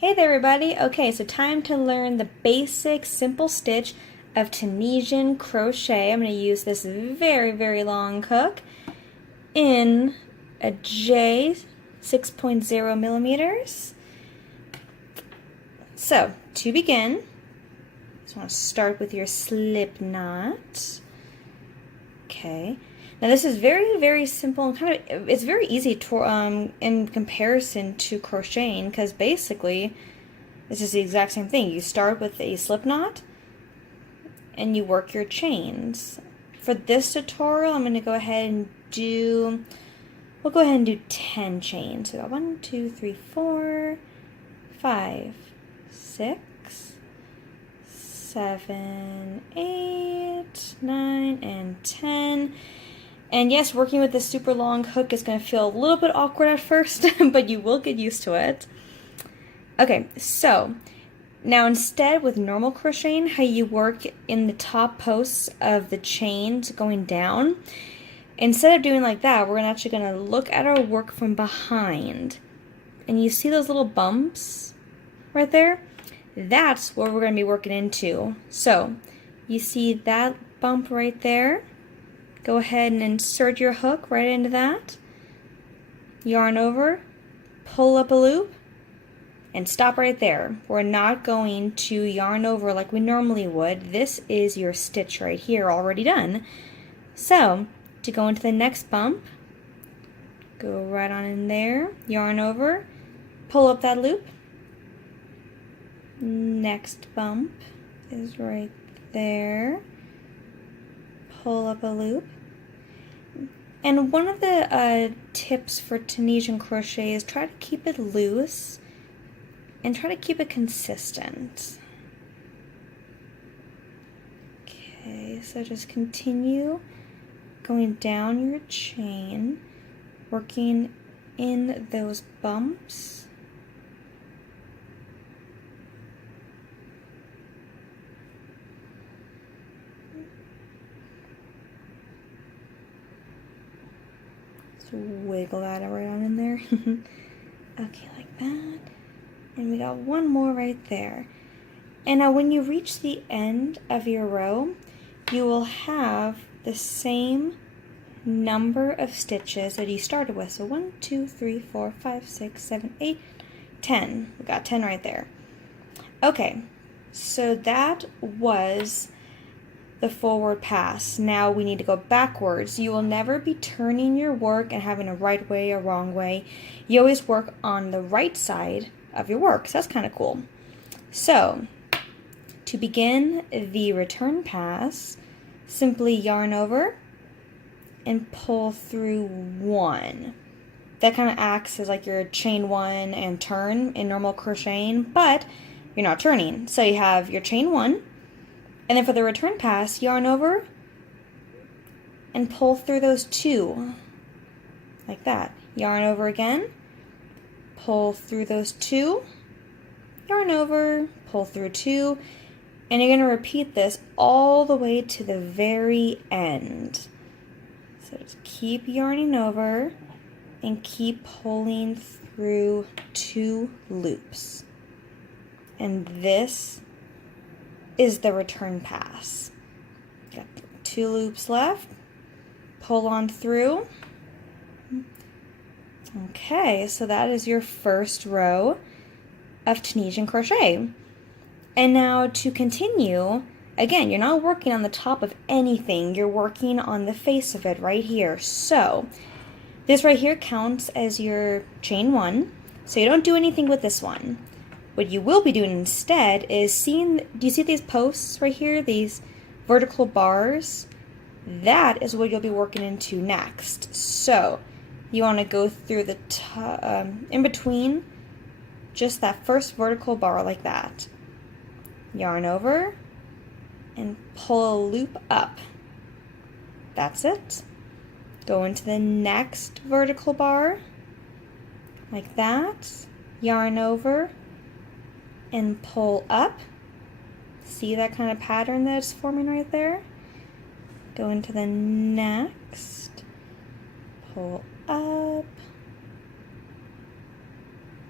Hey there everybody! Okay, so time to learn the basic simple stitch of Tunisian crochet. I'm going to use this very long hook in a J 6.0 millimeters. So, to begin, just want to start with your slip knot. Okay. Now this is very simple and it's very easy to in comparison to crocheting, because basically this is the exact same thing. You start with a slip knot and you work your chains. For this tutorial, I'm going to go ahead and do 10 chains. So we got 1, 2, 3, 4, 5, 6, 7, 8, 9, and 10. And yes, working with this super long hook is going to feel a little bit awkward at first, but you will get used to it. Okay, so now instead with normal crocheting, how you work in the top posts of the chains going down, instead of doing like that, we're actually going to look at our work from behind. And you see those little bumps right there? That's what we're going to be working into. So you see that bump right there? Go ahead and insert your hook right into that. Yarn over, pull up a loop, and stop right there. We're not going to yarn over like we normally would. This is your stitch right here already done. So, to go into the next bump, go right on in there, yarn over, pull up that loop. Next bump is right there. Pull up a loop. And one of the tips for Tunisian crochet is try to keep it loose and try to keep it consistent. Okay, so just continue going down your chain, working in those bumps. Wiggle that right on in there. Okay, like that. And we got one more right there. And now when you reach the end of your row, you will have the same number of stitches that you started with. So 1, 2, 3, 4, 5, 6, 7, 8, 10. We got 10 right there. Okay, so that was the forward pass. Now we need to go backwards. You will never be turning your work and having a right way or wrong way. You always work on the right side of your work, so that's kind of cool. So to begin the return pass, simply yarn over and pull through 1. That kind of acts as like your chain 1 and turn in normal crocheting, but you're not turning. So you have your chain 1, and then for the return pass, yarn over and pull through those 2, like that. Yarn over again, pull through those 2, yarn over, pull through 2, and you're going to repeat this all the way to the very end. So just keep yarning over and keep pulling through 2 loops. And this is the return pass. Got 2 loops left. Pull on through. Okay, so that is your first row of Tunisian crochet. And now to continue, again, you're not working on the top of anything, you're working on the face of it right here. So this right here counts as your chain 1, so you don't do anything with this one. What you will be doing instead is do you see these posts right here, these vertical bars? That is what you'll be working into next. So you want to go through the in between just that first vertical bar like that. Yarn over and pull a loop up. That's it. Go into the next vertical bar like that. Yarn over and pull up. See that kind of pattern that's forming right there? Go into the next, pull up,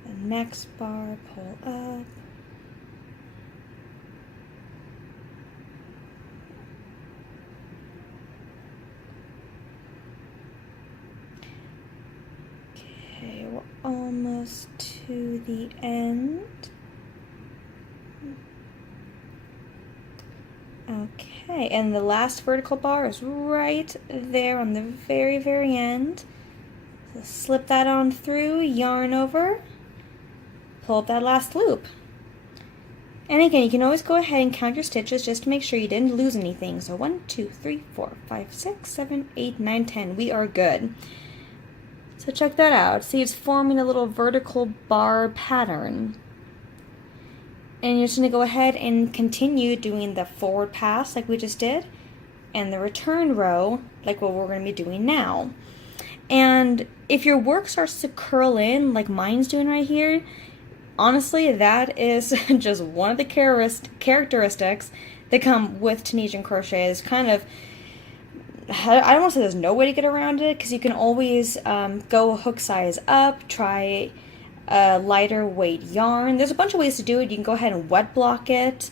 The next bar, pull up. Okay, we're almost to the end. Okay, and the last vertical bar is right there on the very, very end. So slip that on through, yarn over, pull up that last loop. And again, you can always go ahead and count your stitches just to make sure you didn't lose anything. So 1, 2, 3, 4, 5, 6, 7, 8, 9, 10. We are good. So check that out. See, it's forming a little vertical bar pattern. And you're just going to go ahead and continue doing the forward pass like we just did, and the return row like what we're going to be doing now. And if your work starts to curl in like mine's doing right here, honestly, that is just one of the characteristics that come with Tunisian crochet. Is kind of, I don't want to say there's no way to get around it, because you can always go hook size up, try a lighter weight yarn. There's a bunch of ways to do it. You can go ahead and wet block it,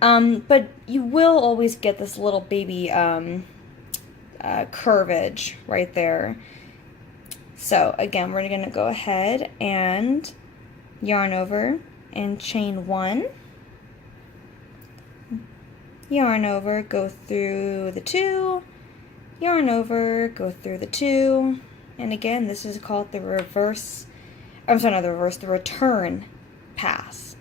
but you will always get this little baby curvage right there. So again, we're going to go ahead and yarn over and chain 1, yarn over, go through the 2, yarn over, go through the 2, and again, this is called the reverse, I'm sorry, not the reverse, the return pass.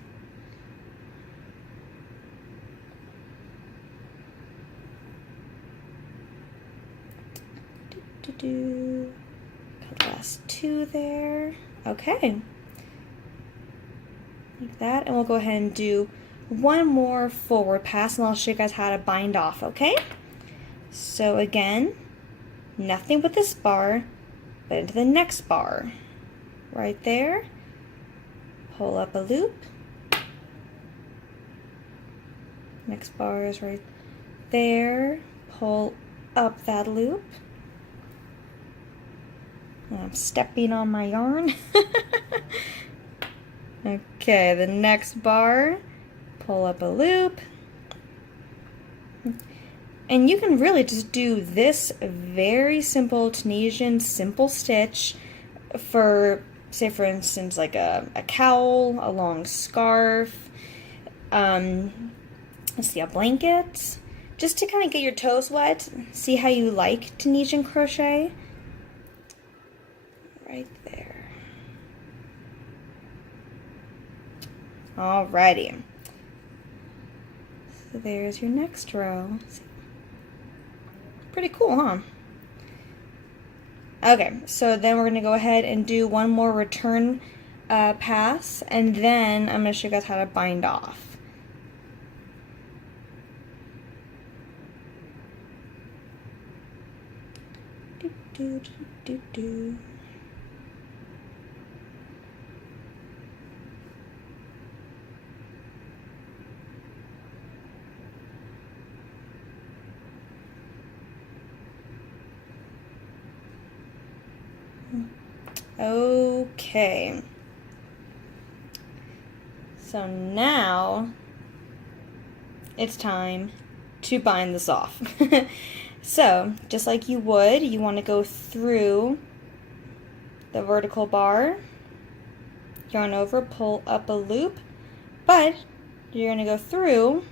Cut the last 2 there. Okay. Like that, and we'll go ahead and do one more forward pass, and I'll show you guys how to bind off, okay? So again, nothing with this bar, but into the next bar. Right there, pull up a loop. Next bar is right there, pull up that loop. And I'm stepping on my yarn. Okay, the next bar, pull up a loop. And you can really just do this very simple Tunisian simple stitch for, say for instance, like a cowl, a long scarf, let's see, a blanket, just to kind of get your toes wet, see how you like Tunisian crochet. Right there. Alrighty. So there's your next row. Pretty cool, huh? Okay, so then we're going to go ahead and do one more return pass, and then I'm going to show you guys how to bind off. Do, do, do, do, do. Okay, so now it's time to bind this off. So just like you would, you want to go through the vertical bar, yarn over, pull up a loop, but you're going to go through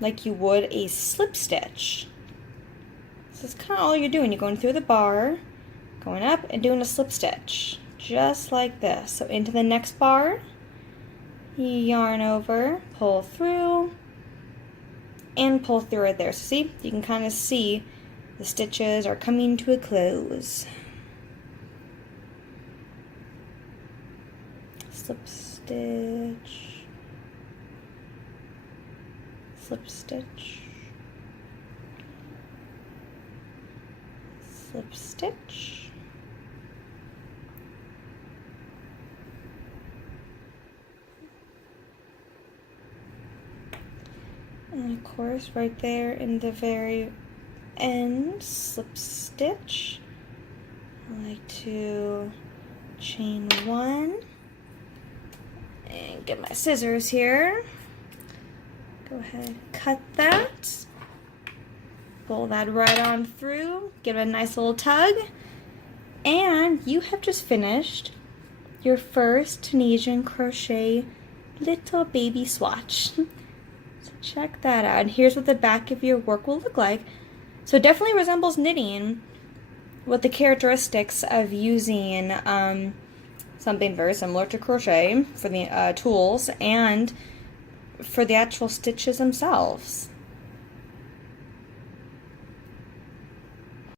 like you would a slip stitch. So it's kind of all you're doing. You're going through the bar, going up and doing a slip stitch, just like this. So into the next bar, yarn over, pull through, and pull through right there. So see, you can kind of see the stitches are coming to a close. Slip stitch, slip stitch, slip stitch. And of course, right there in the very end, slip stitch. I like to chain 1, get my scissors here. Go ahead, cut that. Pull that right on through. Give it a nice little tug. And you have just finished your first Tunisian crochet little baby swatch. So check that out. And here's what the back of your work will look like. So it definitely resembles knitting with the characteristics of using something very similar to crochet for the tools and for the actual stitches themselves.